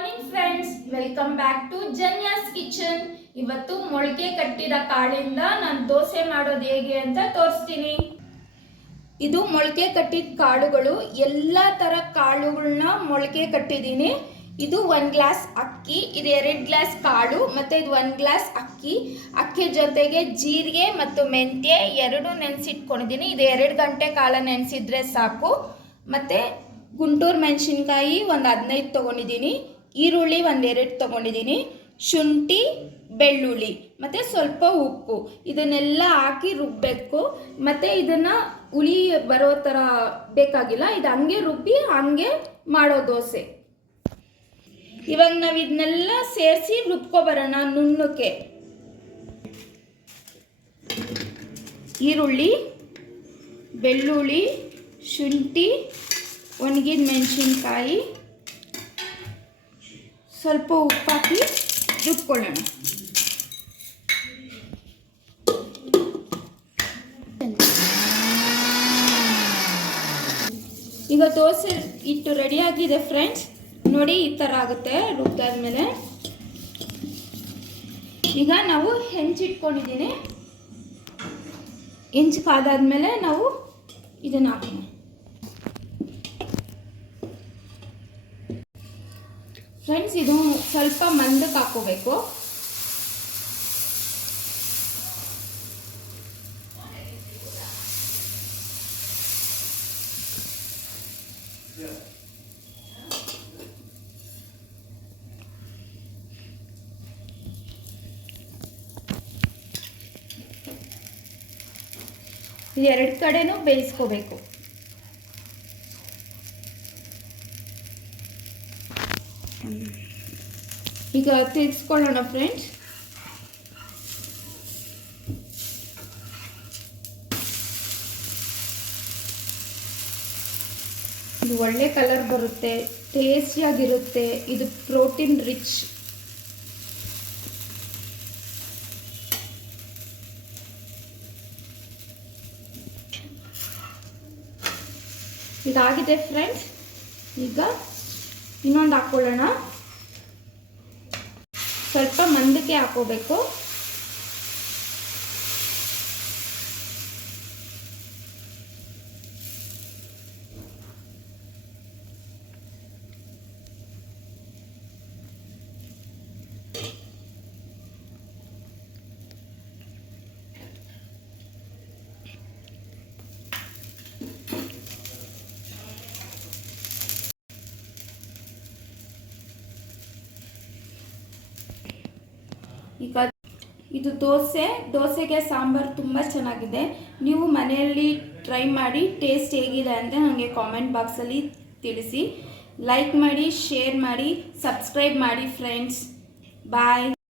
Morning friends, welcome back to Janya's kitchen. ಇವತ್ತು ಮೊಳಕೆ ಕಟ್ಟಿದ ಕಾಳಿಂದ ನಾನು ದೋಸೆ ಮಾಡೋದು ಹೇಗೆ ಅಂತ ತೋರಿಸ್ತೀನಿ. ಇದು ಮೊಳಕೆ ಕಟ್ಟಿದ ಕಾಳುಗಳು, ಎಲ್ಲ ಥರ ಕಾಳುಗಳನ್ನ ಮೊಳಕೆ ಕಟ್ಟಿದ್ದೀನಿ. ಇದು 1 ಗ್ಲಾಸ್ ಅಕ್ಕಿ, ಇದು 2 ಗ್ಲಾಸ್ ಕಾಳು ಮತ್ತು ಇದು 1 ಗ್ಲಾಸ್ ಅಕ್ಕಿ ಜೊತೆಗೆ ಜೀರಿಗೆ ಮತ್ತು ಮೆಂತ್ಯ ಎರಡು ನೆನೆಸಿಟ್ಕೊಂಡಿದ್ದೀನಿ. ಇದು 2 ಗಂಟೆ ಕಾಲ ನೆನೆಸಿದ್ರೆ ಸಾಕು. ಮತ್ತು ಗುಂಟೂರು ಮೆಣಸಿನ್ಕಾಯಿ ಒಂದು 15 ತೊಗೊಂಡಿದ್ದೀನಿ, ಈರುಳ್ಳಿ ಒಂದು 2 ತೊಗೊಂಡಿದ್ದೀನಿ, ಶುಂಠಿ, ಬೆಳ್ಳುಳ್ಳಿ ಮತ್ತು ಸ್ವಲ್ಪ ಉಪ್ಪು, ಇದನ್ನೆಲ್ಲ ಹಾಕಿ ರುಬ್ಬಬೇಕು. ಮತ್ತು ಇದನ್ನು ಹುಳಿ ಬರೋ ಥರ ಬೇಕಾಗಿಲ್ಲ, ಇದು ಹಂಗೆ ರುಬ್ಬಿ ಹಂಗೆ ಮಾಡೋ ದೋಸೆ. ಇವಾಗ ನಾವು ಇದನ್ನೆಲ್ಲ ಸೇರಿಸಿ ರುಬ್ಕೊಬರೋಣ ನುಣ್ಣಕ್ಕೆ. ಈರುಳ್ಳಿ, ಬೆಳ್ಳುಳ್ಳಿ, ಶುಂಠಿ, ಒಣಗಿದ ಮೆಣಸಿನ್ಕಾಯಿ, ಸ್ವಲ್ಪ ಉಪ್ಪು ಹಾಕಿ ರುಬ್ಕೊಳ್ಳೋಣ. ಈಗ ದೋಸೆ ಹಿಟ್ಟು ರೆಡಿಯಾಗಿದೆ ಫ್ರೆಂಡ್ಸ್, ನೋಡಿ ಈ ಥರ ಆಗುತ್ತೆ ರುಬ್ದಾದ್ಮೇಲೆ. ಈಗ ನಾವು ಹೆಂಚಿಟ್ಕೊಂಡಿದ್ದೀನಿ, ಹೆಂಚು ಕಾದಾದ್ಮೇಲೆ ನಾವು ಇದನ್ನು ಹಾಕೋಣ. ಫ್ರೆಂಡ್ಸ್, ಇದು ಸ್ವಲ್ಪ ಮಂದಕ್ಕೆ ಹಾಕೋಬೇಕು. ಇದು 2 ಕಡೆನೂ ಬೇಯಿಸ್ಕೋಬೇಕು. ಈಗ ತಿರ್ಗಿಸ್ಕೊಳ್ಳೋಣ ಫ್ರೆಂಡ್ಸ್. ಇದು ಒಳ್ಳೆ ಕಲರ್ ಬರುತ್ತೆ, ಟೇಸ್ಟಿಯಾಗಿರುತ್ತೆ, ಇದು ಪ್ರೋಟೀನ್ ರಿಚ್. ಇದಾಗಿದೆ ಫ್ರೆಂಡ್ಸ್. ಈಗ ಇನ್ನೊಂದು ಹಾಕ್ಕೊಳ್ಳೋಣ. ಸ್ವಲ್ಪ ಮಂದಕ್ಕೆ ಹಾಕೋಬೇಕು. ಈಗ ಇದು ದೋಸೆಗೆ ಸಾಂಬಾರು ತುಂಬ ಚೆನ್ನಾಗಿದೆ. ನೀವು ಮನೆಯಲ್ಲಿ ಟ್ರೈ ಮಾಡಿ ಟೇಸ್ಟ್ ಹೇಗಿದೆ ಅಂತ ನನಗೆ ಕಾಮೆಂಟ್ ಬಾಕ್ಸಲ್ಲಿ ತಿಳಿಸಿ. ಲೈಕ್ ಮಾಡಿ, ಶೇರ್ ಮಾಡಿ, ಸಬ್ಸ್ಕ್ರೈಬ್ ಮಾಡಿ ಫ್ರೆಂಡ್ಸ್. ಬಾಯ್.